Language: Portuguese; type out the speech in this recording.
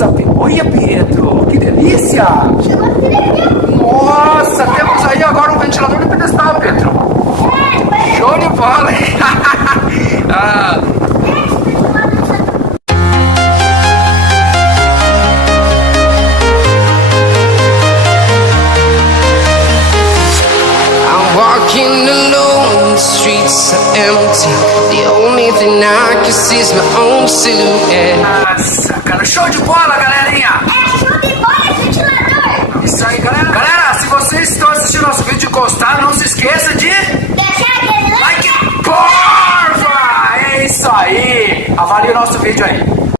Nossa, olha, Pedro, que delícia! Nossa, temos aí agora um ventilador de pedestal, Pedro. Show de bola! Ah. Walking alone, the streets are empty. The only thing I can see is my own silhouette. Nossa, cara, show de bola, galerinha! Show de bola, ventilador! Isso aí, galera! Galera, se vocês estão assistindo nosso vídeo e gostaram, não se esqueça de... deixar aquele like, porra! É isso aí! Avalie o nosso vídeo aí.